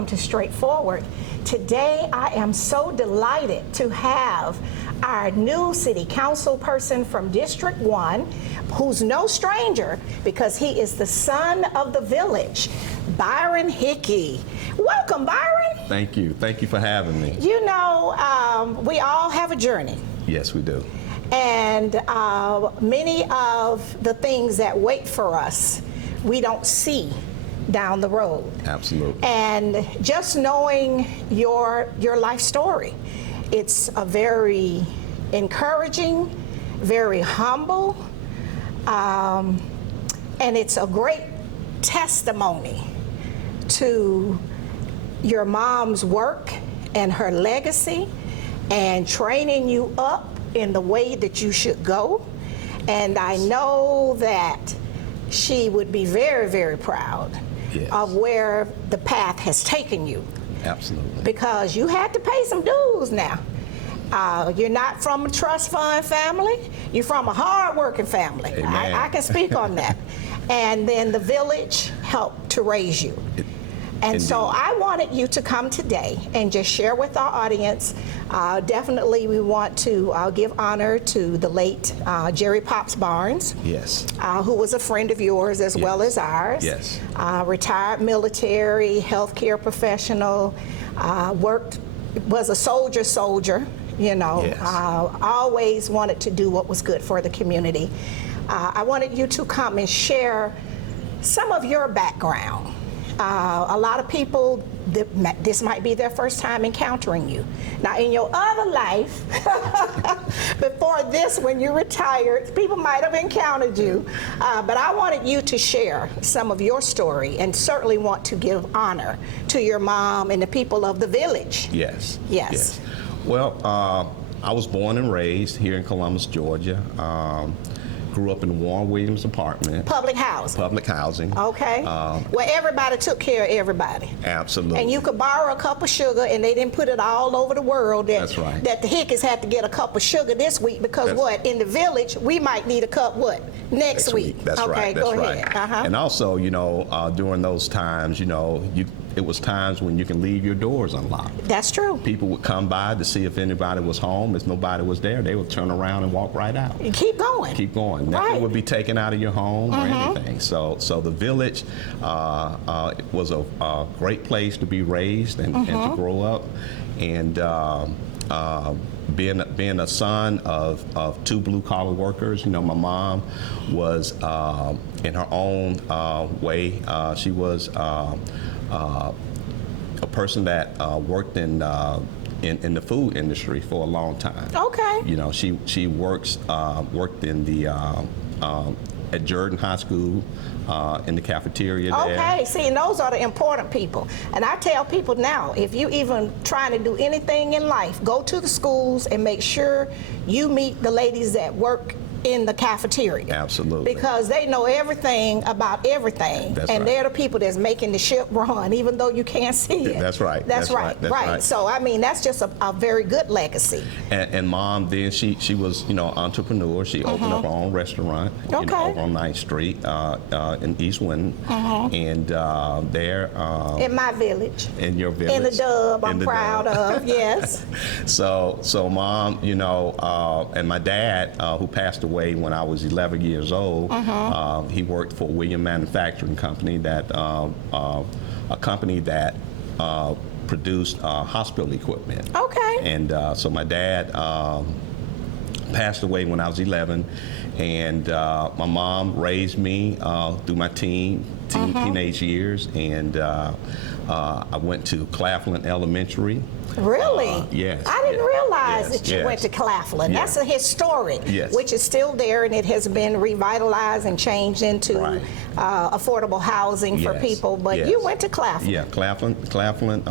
welcome to Straightforward. Today I am so delighted to have our new city council person from District 1, who's no stranger because he is the son of the village, Byron Hickey. Welcome, Byron. Thank you. Thank you for having me. You know, we all have a journey. Yes, we do. And many of the things that wait for us, we don't see down the road. Absolutely. And just knowing your life story, it's a very encouraging, very humble, and it's a great testimony to your mom's work and her legacy and training you up in the way that you should go. And I know that she would be very, very proud of where the path has taken you. Absolutely. Because you had to pay some dues now. You're not from a trust fund family, you're from a hard-working family. I can speak on that. And then the village helped to raise you. And so I wanted you to come today and just share with our audience. Definitely we want to give honor to the late Jerry Pops Barnes. Yes. Who was a friend of yours as well as ours. Yes. Retired military, healthcare professional, was a soldier, you know. Yes. Always wanted to do what was good for the community. I wanted you to come and share some of your background. A lot of people, this might be their first time encountering you. Now, in your other life, before this, when you retired, people might have encountered you. But I wanted you to share some of your story and certainly want to give honor to your mom and the people of the village. Yes. Yes. Well, I was born and raised here in Columbus, Georgia. Grew up in Warren Williams apartment. Public housing. Public housing. Okay. Where everybody took care of everybody. Absolutely. And you could borrow a cup of sugar, and they didn't put it all over the world. That's right. That the Hickeys had to get a cup of sugar this week because in the village we might need a cup next week. That's okay, right. That's go right. ahead. And also, you know, during those times, you know, it was times when you can leave your doors unlocked. That's true. People would come by to see if anybody was home. If nobody was there, they would turn around and walk right out. And keep going. Keep going. Nothing would be taken out of your home or anything. So the village was a great place to be raised and to grow up. And being a son of two blue-collar workers, you know, my mom was, in her own way, she was a person that worked in the food industry for a long time. Okay. You know, she worked in the at Jordan High School in the cafeteria there. Okay, see, and those are the important people. And I tell people now, if you even trying to do anything in life, go to the schools and make sure you meet the ladies that work in the cafeteria. Absolutely. Because they know everything about everything. That's and right. they're the people that's making the ship run, even though you can't see it. That's right. That's right. So, I mean, that's just a very good legacy. And Mom, then she was, you know, entrepreneur. She opened up her own restaurant, you know, over on 9th Street in East Winton. And there... in my village. In your village. In the Dub, I'm proud of, yes. So Mom, you know, and my dad, who passed away when I was 11 years old, he worked for William Manufacturing Company, that a company that produced hospital equipment. Okay. And so my dad passed away when I was 11, and my mom raised me through my teenage years, and I went to Claflin Elementary. Really? Yes. I didn't realize that you went to Claflin. Yes. That's a historic, which is still there, and it has been revitalized and changed into affordable housing for people. But you went to Claflin. Yeah, Claflin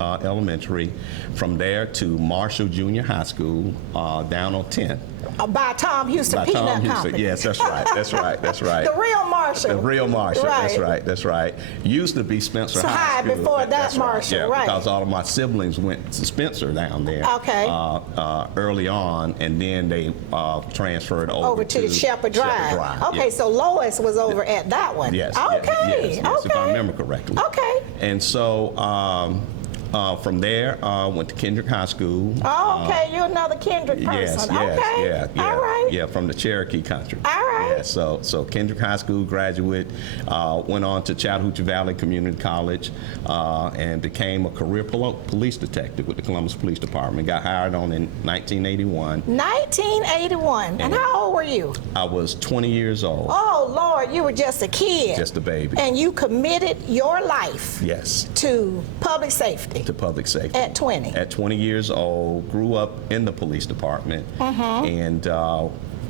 Elementary. From there to Marshall Junior High School, down on 10th. By Tom Houston by Peanut Tom Houston. Company. Yes, that's right. That's right. That's right. The real Marshall. The real Marshall. Right. That's right. That's right. Used to be Spencer So High School. before that That's Marshall, Yeah, right. because all of my siblings went to Spencer down there. Okay. Early on, and then they transferred over to the Shepherd Drive. Okay, yeah. so Lois was over at that one. Yes. Okay. Yes, okay. if I remember correctly. Okay. And so from there, went to Kendrick High School. Oh, okay. You're another Kendrick person. Yes, Okay. yeah. All right. Yeah, from the Cherokee country. All right. Yeah, so Kendrick High School graduate, went on to Chattahoochee Valley Community College, and became a career police detective with the Columbus Police Department. Got hired on in 1981. 1981. And how old were you? I was 20 years old. Oh, Lord, you were just a kid. Just a baby. And you committed your life Yes. to public safety. To public safety. At 20. At 20 years old, grew up in the police department, and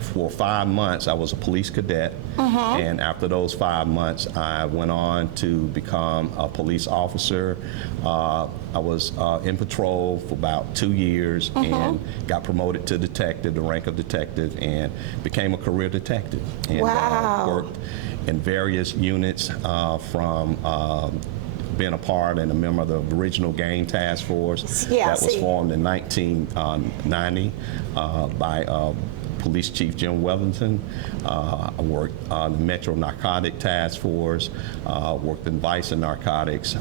for 5 months I was a police cadet, and after those 5 months I went on to become a police officer. I was in patrol for about 2 years and got promoted to detective, the rank of detective, and became a career detective. And Wow. worked in various units from been a part and a member of the original gang task force that was formed in 1990 by Police Chief Jim Wellington. I worked on the Metro Narcotic Task Force, worked in Vice and Narcotics,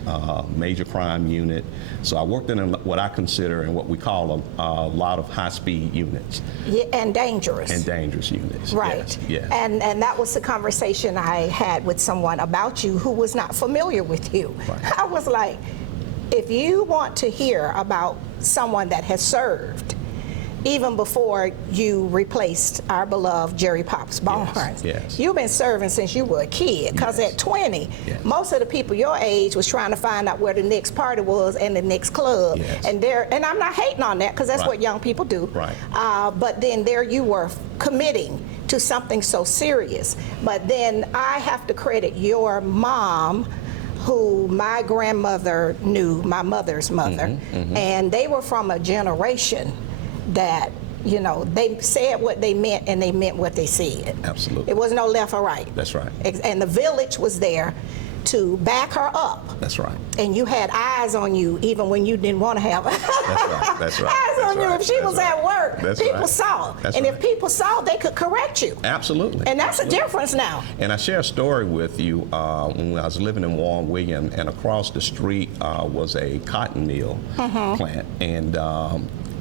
Major Crime Unit. So I worked in what I consider and what we call a lot of high-speed units. Yeah, and dangerous. And dangerous units. Right. Yes. And that was the conversation I had with someone about you who was not familiar with you. Right. I was like, if you want to hear about someone that has served, even before you replaced our beloved Jerry Pops Barnes. Yes. You've been serving since you were a kid, because at 20, most of the people your age was trying to find out where the next party was and the next club. And I'm not hating on that, because that's what young people do. Right. But then there you were committing to something so serious. But then I have to credit your mom, who my grandmother knew, my mother's mother, and they were from a generation that, you know, they said what they meant and they meant what they said. Absolutely. It was no left or right. That's right. And the village was there to back her up. That's right. And you had eyes on you even when you didn't want to have That's right. That's right. eyes on you. If she was at work, people saw. And if people saw, they could correct you. Absolutely. And that's a difference now. And I share a story with you when I was living in Warren William, and across the street was a cotton mill plant. And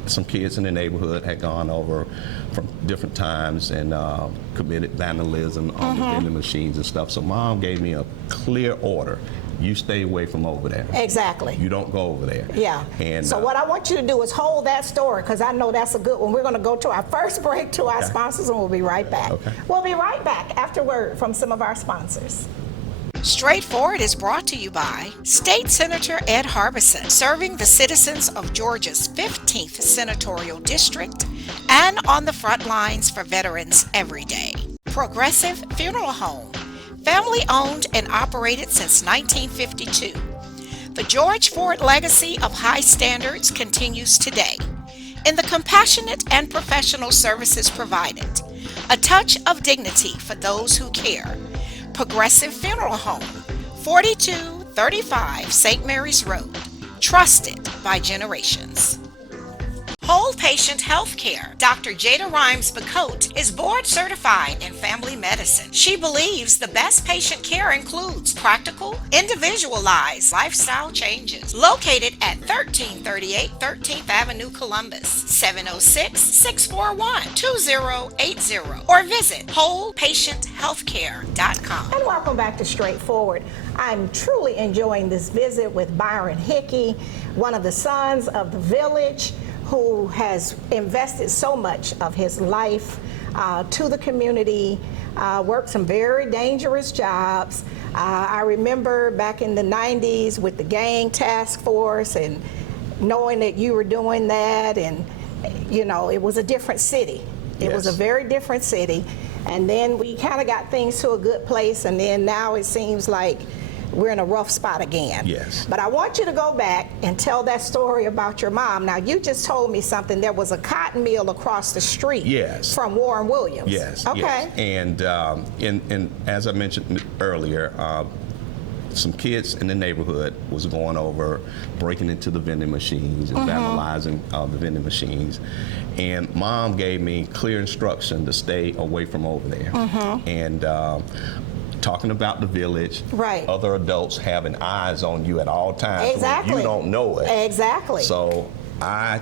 some kids in the neighborhood had gone over from different times and committed vandalism on the vending machines and stuff. So Mom gave me a clear order. You stay away from over there. Exactly. You don't go over there. Yeah. And so what I want you to do is hold that story, because I know that's a good one. We're going to go to our first break to our sponsors, and we'll be right back. Okay. We'll be right back after word from some of our sponsors. Straightforward is brought to you by State Senator Ed Harbison, serving the citizens of Georgia's 15th Senatorial District and on the front lines for veterans every day. Progressive Funeral Home, family owned and operated since 1952. The George Ford legacy of high standards continues today in the compassionate and professional services provided, a touch of dignity for those who care. Progressive Funeral Home, 4235 St. Mary's Road, trusted by generations. Whole Patient Healthcare. Dr. Jada Rimes-Bacote is board certified in family medicine. She believes the best patient care includes practical, individualized lifestyle changes. Located at 1338 13th Avenue, Columbus, 706-641-2080, or visit wholepatienthealthcare.com. And welcome back to Straightforward. I'm truly enjoying this visit with Byron Hickey, one of the sons of the village, who has invested so much of his life to the community, worked some very dangerous jobs. I remember back in the 90s with the gang task force, and knowing that you were doing that, and you know, it was a different city. It was a very different city. And then we kind of got things to a good place, and then now it seems like we're in a rough spot again. Yes. But I want you to go back and tell that story about your mom. Now, you just told me something. There was a cotton mill across the street. Yes. From Warren Williams. Yes. Okay. Yes. And as I mentioned earlier, some kids in the neighborhood was going over, breaking into the vending machines and vandalizing the vending machines. And Mom gave me clear instruction to stay away from over there. And talking about the village, Right. other adults having eyes on you at all times. Exactly. When you don't know it. Exactly. So I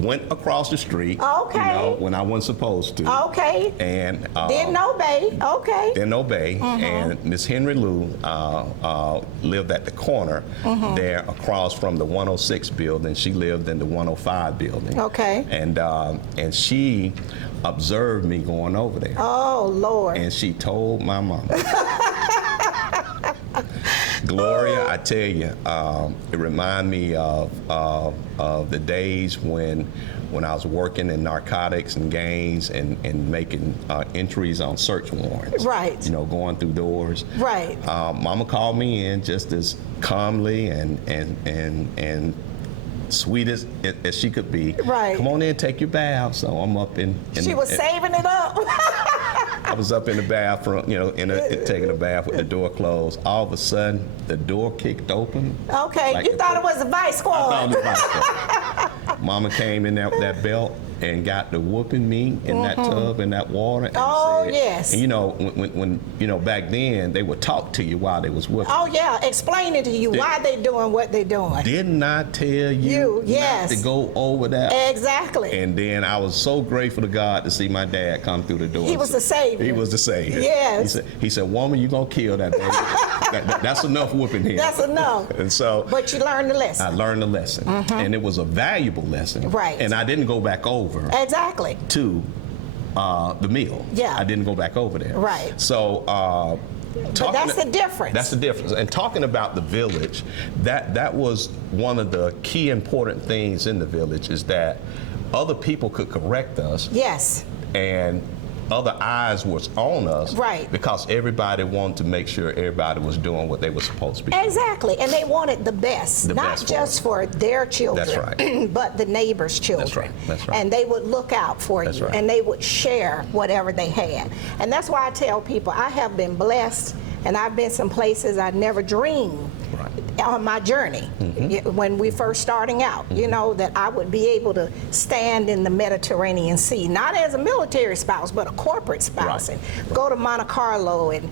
went across the street, Okay. you know, when I wasn't supposed to. Okay. And Didn't obey. Okay. didn't obey, and Miss Henry Lou lived at the corner there across from the 106 building. She lived in the 105 building. Okay. And she observed me going over there, Oh, Lord. and she told my mama. Gloria, I tell you, it reminded me of the days when I was working in narcotics and gangs and making entries on search warrants. Right. You know, going through doors. Right. Mama called me in just as calmly and sweet as she could be. Right. Come on in, take your bath. So I'm up in She was saving it up. I was up in the bathroom, you know, taking a bath with the door closed. All of a sudden, the door kicked open. Okay, Like you the- thought it was a vice I squad. thought it was my fault. Mama came in there with that belt and got to whooping me in that tub in that water. And Oh, said, yes. And you know, when you know, back then they would talk to you while they was whooping. Oh, yeah, explaining to you why they doing what they doing. Didn't I tell you yes. not to go over that? Exactly. And then I was so grateful to God to see my dad come through the door. He was the savior. He was the savior. Yes. He said, woman, you gonna kill that baby. That's enough whooping here. That's enough. And so But you learned the I lesson. learned the lesson. And it was a valuable lesson. Right. And I didn't go back over Exactly. to the mill. Yeah. I didn't go back over there. Right. So But that's the difference. That's the difference. And talking about the village, that was one of the key important things in the village, is that other people could correct us, Yes. and other eyes was on us, Right. because everybody wanted to make sure everybody was doing what they were supposed to be doing. Exactly. And they wanted the best, The not best for just for their children, That's right. but the neighbors' children. That's right. That's right. And they would look out for That's you, right. and they would share whatever they had. And that's why I tell people I have been blessed, and I've been some places I never dreamed on my journey when we first starting out, you know, that I would be able to stand in the Mediterranean Sea, not as a military spouse, but a corporate spouse, Right. and go to Monte Carlo and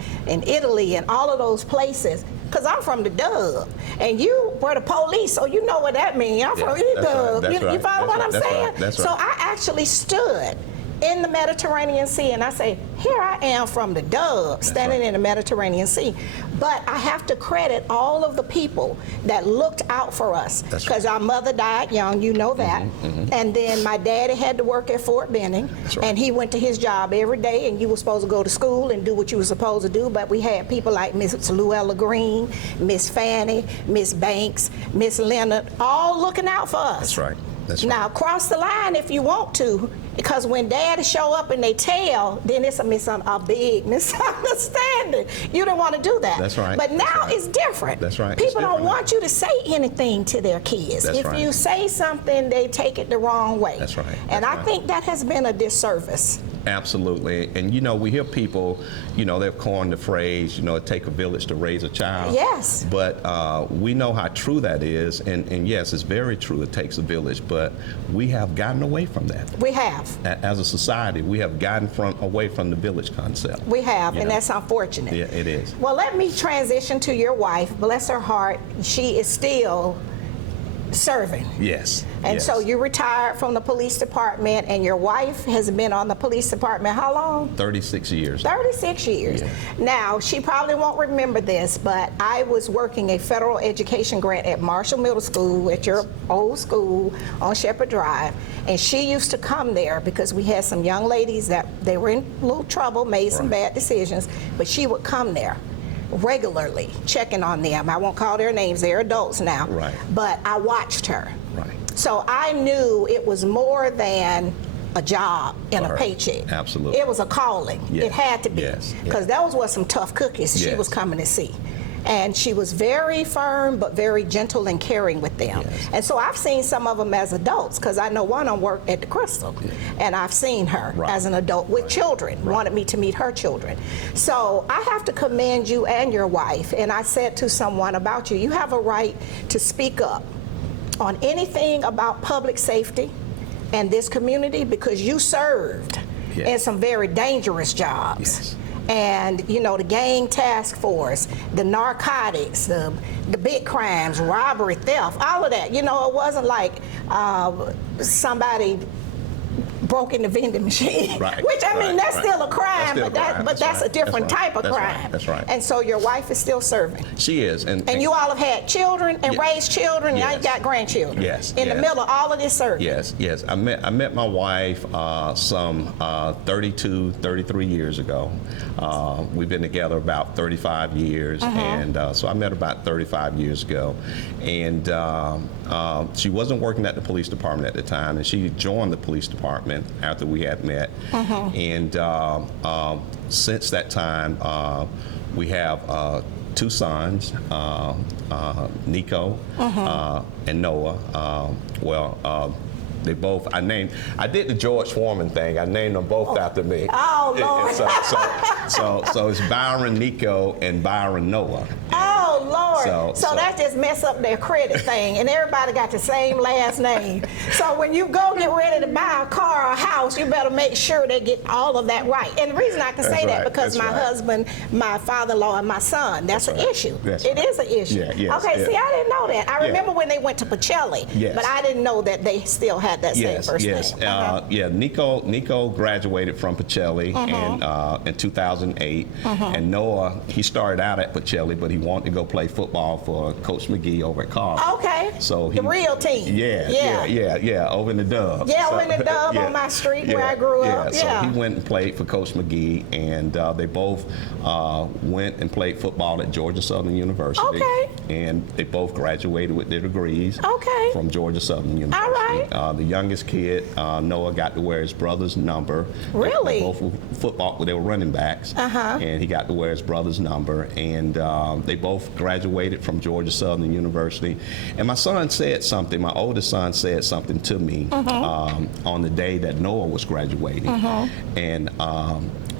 Italy and all of those places. Because I'm from the Dub, and you were the police, so you know what that means. I'm from the that's right, Dub. that's You right, follow that's what right, I'm that's saying? right, that's So right. I actually stood in the Mediterranean Sea, and I say, here I am from the Dub, standing right. in the Mediterranean Sea. But I have to credit all of the people that looked out for us, That's because right. our mother died young, you know that. And then my daddy had to work at Fort Benning, That's right. and he went to his job every day, and you were supposed to go to school and do what you were supposed to do. But we had people like Miss Luella Green, Miss Fanny, Miss Banks, Miss Leonard, all looking out for us. That's right. That's right. Now, cross the line if you want to, because when daddy show up and they tell, then it's a big misunderstanding. You don't want to do that. That's right. But now That's right. it's different. That's right. It's People don't different now. want you to say anything to their kids. That's If right. you say something, they take it the wrong way. That's right. And That's I right. think that has been a disservice. Absolutely. And you know, we hear people, you know, they've coined the phrase, you know, it take a village to raise a child. Yes. But we know how true that is. And yes, it's very true, it takes a village. But we have gotten away from that. We have. As a society, we have gotten away from the village concept. We have, You and know? that's unfortunate. Yeah, it is. Well, let me transition to your wife. Bless her heart. She is still serving. Yes. And yes. so you retired from the police department, and your wife has been on the police department how long? 36 years. 36 years. Yeah. Now, she probably won't remember this, but I was working a federal education grant at Marshall Middle School, at your old school on Shepherd Drive, and she used to come there because we had some young ladies that they were in a little trouble, made some Right. bad decisions, but she would come there regularly, checking on them. I won't call their names, they're adults now. Right. But I watched her. Right. So I knew it was more than a job and For a her. paycheck. Absolutely. It was a calling. Yes. It had to be. Yes. Because Yes. that was what some tough cookies she Yes. was coming to see. And she was very firm, but very gentle and caring with them. Yes. And so I've seen some of them as adults, because I know one of them worked at the Crystal, and I've seen her Right. as an adult with children, wanted me to meet her children. So I have to commend you and your wife. And I said to someone about you, you have a right to speak up on anything about public safety and this community, because you served Yes. in some very dangerous jobs. Yes. And you know, the gang task force, the narcotics, the big crimes, robbery, theft, all of that. You know, it wasn't like somebody broke in the vending machine, Right, which I mean, right, that's right. still a crime, That's still a crime. but That's that's a right. different That's right. type of That's right. crime. That's right. And so your wife is still serving. She is. And you all have had children and Yes. raised children, now you Yes. got grandchildren. Yes, In the yes. middle of all of this service. Yes. I met my wife some 32, 33 years ago. We've been together about 35 years, and so I met her about 35 years ago. And she wasn't working at the police department at the time, and she joined the police department after we had met. And since that time, we have 2 sons, Nico and Noah. They both, I did the George Foreman thing. I named them both after me. Oh, Lord. So it's Byron Nico and Byron Noah. Oh, Lord. So So- that just mess up their credit thing, and everybody got the same last name. So when you go get ready to buy a car or a house, you better make sure they get all of that right. And the reason I can say That's that, right. because That's my right. husband, my father-in-law, and my son, that's an right. issue. That's It right. is an issue. Yeah, yes, okay, yeah. see, I didn't know that. I Yeah. remember when they went to Pacelli, Yes. but I didn't know that they still had that same first yes. name. Nico graduated from Pacelli in 2008, and Noah, he started out at Pacelli, but he wanted to go play football for Coach McGee over at Carver. Okay. So The real team. Yeah, over in the Dub. Yeah, over in the Dub on my street where I grew up. So Yeah. he went and played for Coach McGee, and they both went and played football at Georgia Southern University. Okay. And they both graduated with their degrees Okay. from Georgia Southern University. right. The youngest kid, Noah, got to wear his brother's number. Really? They both were football, they were running backs. And he got to wear his brother's number. And they both graduated from Georgia Southern University. And my son said something, my oldest son said something to me on the day that Noah was graduating. And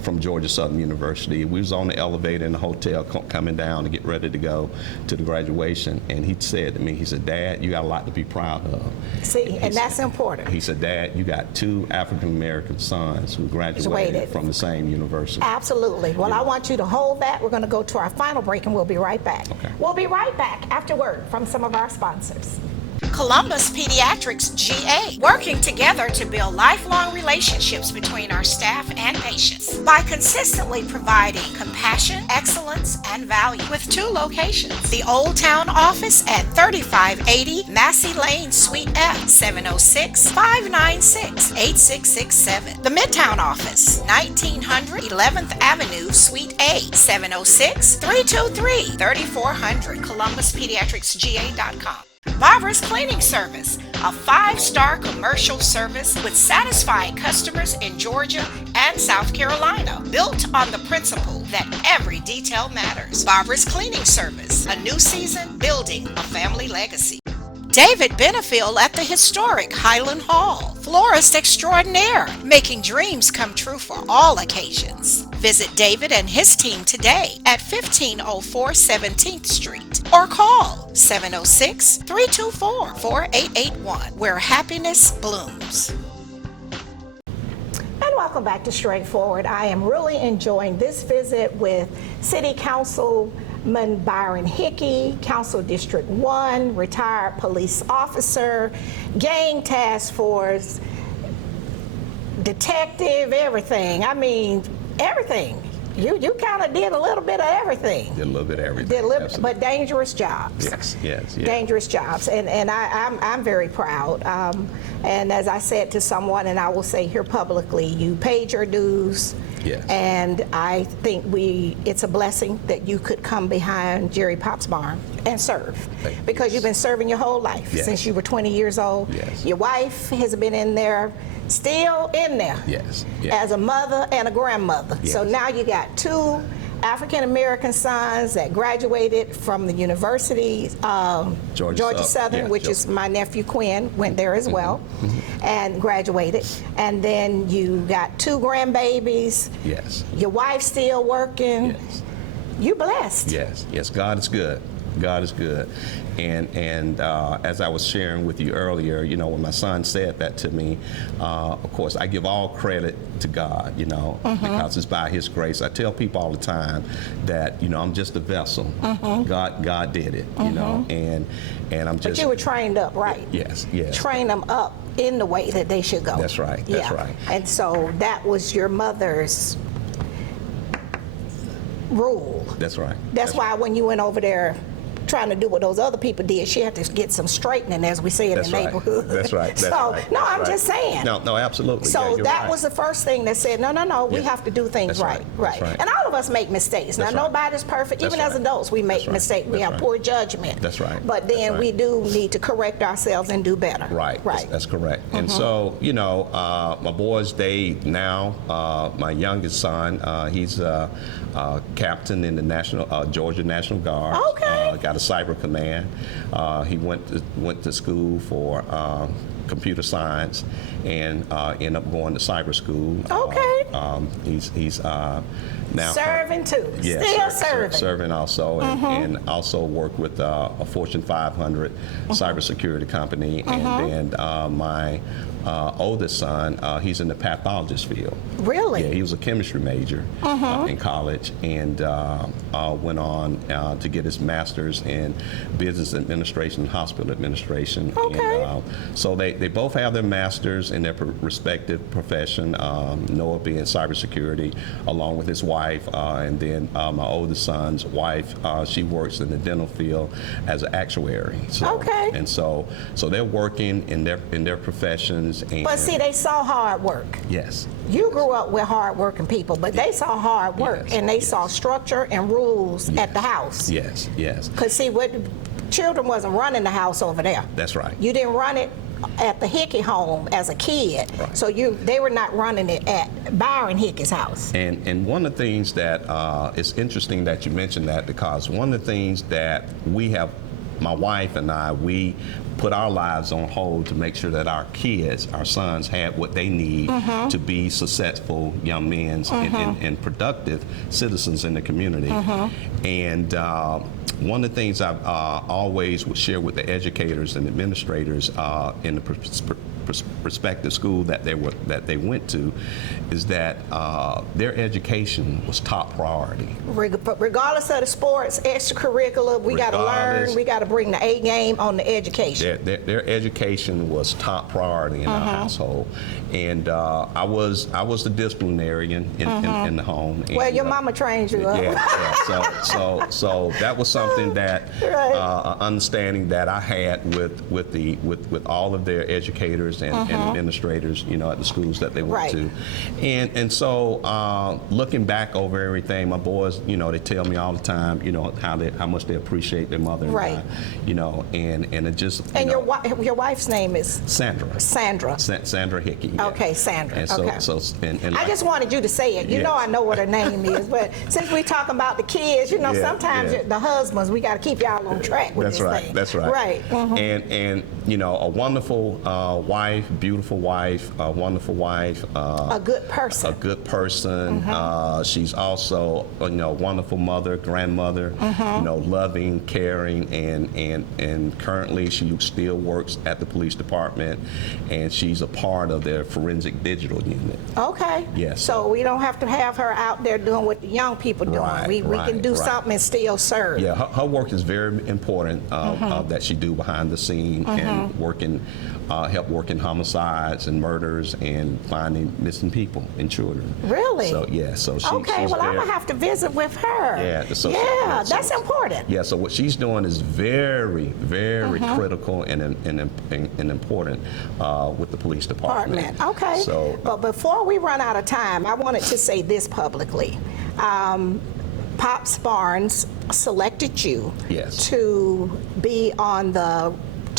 from Georgia Southern University. We was on the elevator in the hotel coming down to get ready to go to the graduation, and he said to me, he said, "Dad, you got a lot to be proud of." See, and that's important. He said, "Dad, you got 2 African American sons who graduated from the same university." Absolutely. Well, I want you to hold that. We're going to go to our final break, and we'll be right back. Okay. We'll be right back after word from some of our sponsors. Columbus Pediatrics GA, working together to build lifelong relationships between our staff and patients by consistently providing compassion, excellence, and value with 2 locations. The Old Town office at 3580 Massey Lane, Suite F, 706-596-8667. The Midtown office, 1900 11th Avenue, Suite A, 706-323-3400, ColumbusPediatricsGA.com. Barbara's Cleaning Service, a 5-star commercial service with satisfied customers in Georgia and South Carolina, built on the principle that every detail matters. Barbara's Cleaning Service, a new season building a family legacy. David Benefield at the historic Highland Hall, florist extraordinaire, making dreams come true for all occasions. Visit David and his team today at 1504 17th Street or call 706-324-4881, where happiness blooms. And welcome back to Straightforward. I am really enjoying this visit with City Councilman Byron Hickey, Council District 1, retired police officer, gang task force, detective, everything. I mean, everything. You kind of did a little bit of everything. Did a little bit of everything. Did a little, Absolutely. but dangerous jobs. Yes. Dangerous jobs, and I'm very proud. And as I said to someone, and I will say here publicly, you paid your dues. Yes. And I think it's a blessing that you could come behind Jerry Pop's barn and serve, Thank you. because you've been serving your whole life Yes. since you were 20 years old. Yes. Your wife has been in there, still in there. Yes. As a mother and a grandmother. So Yes. now you got 2 African American sons that graduated from the University Georgia Southern, yeah, which is my nephew Quinn went there as well, and graduated. And then you got 2 grandbabies. Yes. Your wife still working. Yes. You blessed. Yes. Yes. God is good. God is good. And as I was sharing with you earlier, you know, when my son said that to me, of course, I give all credit to God, you know, because it's by His grace. I tell people all the time that, you know, I'm just a vessel. God did it, you know, and I'm just. But you were trained up, right? Yes, yes. Train them up in the way that they should go. That's right. That's right. And so that was your mother's rule. That's right. That's why when you went over there trying to do what those other people did, she had to get some straightening, as we say in the neighborhood. That's right. That's so, right. no, That's I'm right. just saying. No, absolutely. So yeah, that right. was the first thing that said, no, we Yeah. have to do things That's right. right. That's right. And all of us make mistakes. That's now, right. nobody's perfect. That's Even as right. adults, we make That's right. mistakes. We That's have right. poor judgment. That's right. But then That's we right. do need to correct ourselves and do better. Right. Right. That's correct. And so, you know, my boys, they now, my youngest son, he's a captain in the Georgia National Guard. Okay. Got a cyber command. He went to school for computer science and ended up going to cyber school. Okay. He's now Serving too. yeah, Still serving. Serving also, and also work with a Fortune 500 cybersecurity company. And then my oldest son, he's in the pathologist field. Really? Yeah, he was a chemistry major in college, and went on to get his master's in business administration and hospital administration. Okay. And, so they both have their masters in their respective profession. Noah being cybersecurity, along with his wife, and then my oldest son's wife, she works in the dental field as an actuary. So, Okay. And so they're working in their professions. And But see, they saw hard work. yes. You grew up with hard-working people, but they saw hard work, Yes, and they yes. saw structure and rules at the house. Yes, yes. Because see, what children wasn't running the house over there. That's right. You didn't run it at the Hickey home as a kid, Right. so they were not running it at Byron Hickey's house. And one of the things that it's interesting that you mentioned that, because one of the things that we have, my wife and I, we put our lives on hold to make sure that our kids, our sons, had what they need to be successful young men and productive citizens in the community. And one of the things I've always would share with the educators and administrators in the prospective school that they went to is that their education was top priority. Regardless of the sports, extracurricular, we got to learn, we got to bring the A game on the education. Their education was top priority in our household, and I was the disciplinarian in the home. And, Well, your mama trained you up. Yeah. So that was something that Right. understanding that I had with all of their educators and administrators, you know, at the schools that they went Right. to, and so looking back over everything, my boys, you know, they tell me all the time, you know, how much they appreciate their mother and Right. I, you know, and it just And you know, your wife's name is Sandra. Sandra. Sandra Hickey. Yeah. Okay, Sandra. And so, Okay. and I like- just wanted you to say it. You Yes. know I know what her name is, but since we talking about the kids, you know, Yeah, sometimes yeah. the husbands, we got to keep y'all on track with That's this right. thing. That's right. Right. Mhm. And you know, a wonderful wife, beautiful wife, a wonderful wife. A good person. A good person. She's also, you know, wonderful mother, grandmother. You know, loving, caring, and currently she still works at the police department, and she's a part of their forensic digital unit. Okay. Yes. So we don't have to have her out there doing what the young people doing. Right, we can do right. something and still serve. Yeah, her work is very important that she do behind the scene and help working homicides and murders and finding missing people and children. Really? So yeah, so she's Okay, well, I'm very, going to have to visit with her. Yeah, so- yeah, so- that's important. yeah. So what she's doing is very, very critical and important with the police department. Okay. So but before we run out of time, I wanted to say this publicly. Pops Barnes selected you Yes. to be on the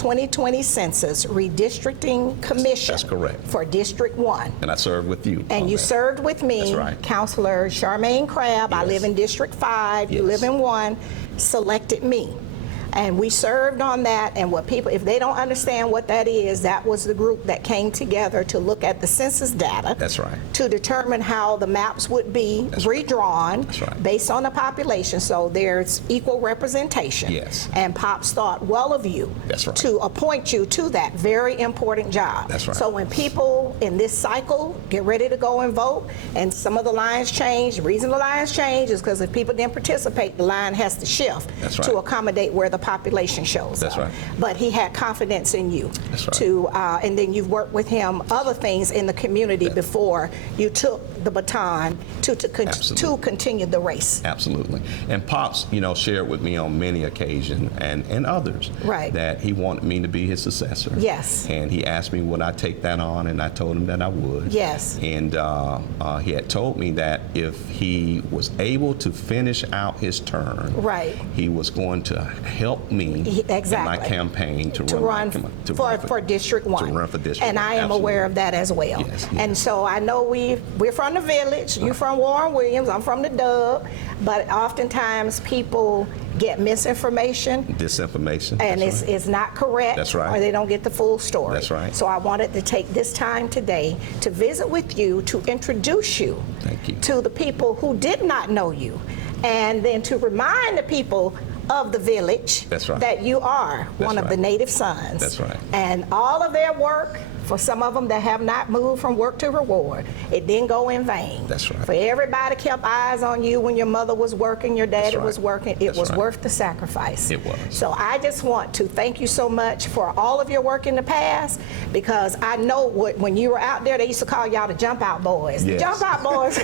2020 Census Redistricting Commission. That's correct. For District 1. And I served with you. And on you that. served with me, That's right. Councilor Charmaine Crabb. I Yes. live in District 5, you Yes. live in 1, selected me. And we served on that, and what people, if they don't understand what that is, that was the group that came together to look at the census data. That's right. To determine how the maps would be redrawn That's right. based on the population, so there's equal representation. Yes. And Pops thought well of you. That's right. To appoint you to that very important job. That's right. So when people in this cycle get ready to go and vote, and some of the lines change, the reason the lines change is because if people didn't participate, the line has to shift. That's right. To accommodate where the population shows That's up. right. But he had confidence in you. That's right. To and then you've worked with him other things in the community before you took the baton to continue the race. Absolutely. And Pops, shared with me on many occasions and others Right. that he wanted me to be his successor. Yes. And he asked me would I take that on, and I told him that I would. Yes. And he had told me that if he was able to finish out his term, Right. he was going to help me Exactly. in my campaign to run for District 1. To run for District And 1. I am aware of that as well. Yes, And yes. so I know we're from the village, you from Warren Williams, I'm from the Dub, but oftentimes people get misinformation Disinformation. and That's right. it's not correct. That's right. Or they don't get the full story. That's right. So I wanted to take this time today to visit with you, to introduce you Thank you. to the people who did not know you, and then to remind the people of the village That's right. that you are one of right. the native sons. That's right. And all of their work, for some of them that have not moved from work to reward, it didn't go in vain. That's right. For everybody kept eyes on you when your mother was working, your daddy right. was working, it That's was right. worth the sacrifice. It was. So I just want to thank you so much for all of your work in the past, because I know when you were out there, they used to call y'all the jump out boys. Yes. The jump out boys.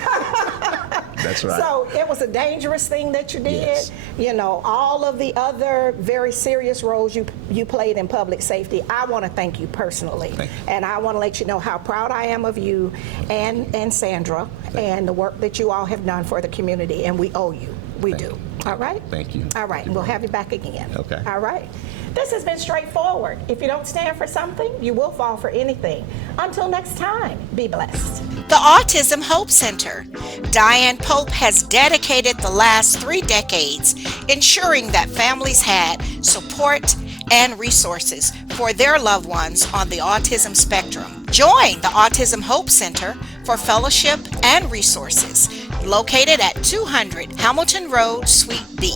That's right. So it was a dangerous thing that you did. Yes. All of the other very serious roles you played in public safety, I want to thank you personally. Thank you. And I want to let you know how proud I am of you and Sandra and the work that you all have done for the community, and we owe you. We do. All right? Thank you. All right. Thank you We'll very have you back again. Okay. All right. This has been straightforward. If you don't stand for something, you will fall for anything. Until next time, be blessed. The Autism Hope Center. Diane Pope has dedicated the last 3 decades ensuring that families had support and resources for their loved ones on the autism spectrum. Join the Autism Hope Center for fellowship and resources, located at 200 Hamilton Road, Suite B,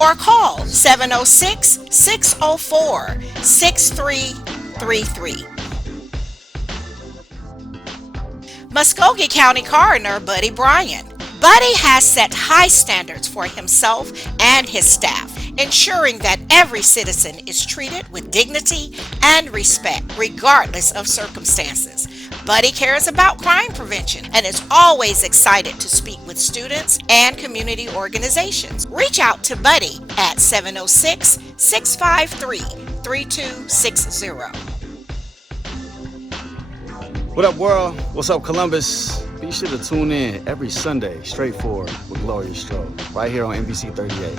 or call 706-604-6333. Muskogee County Coroner Buddy Bryan. Buddy has set high standards for himself and his staff, ensuring that every citizen is treated with dignity and respect, regardless of circumstances. Buddy cares about crime prevention and is always excited to speak with students and community organizations. Reach out to Buddy at 706-653-3260. What up, world? What's up, Columbus? Be sure to tune in every Sunday, Straightforward with Gloria Strode, right here on NBC 38.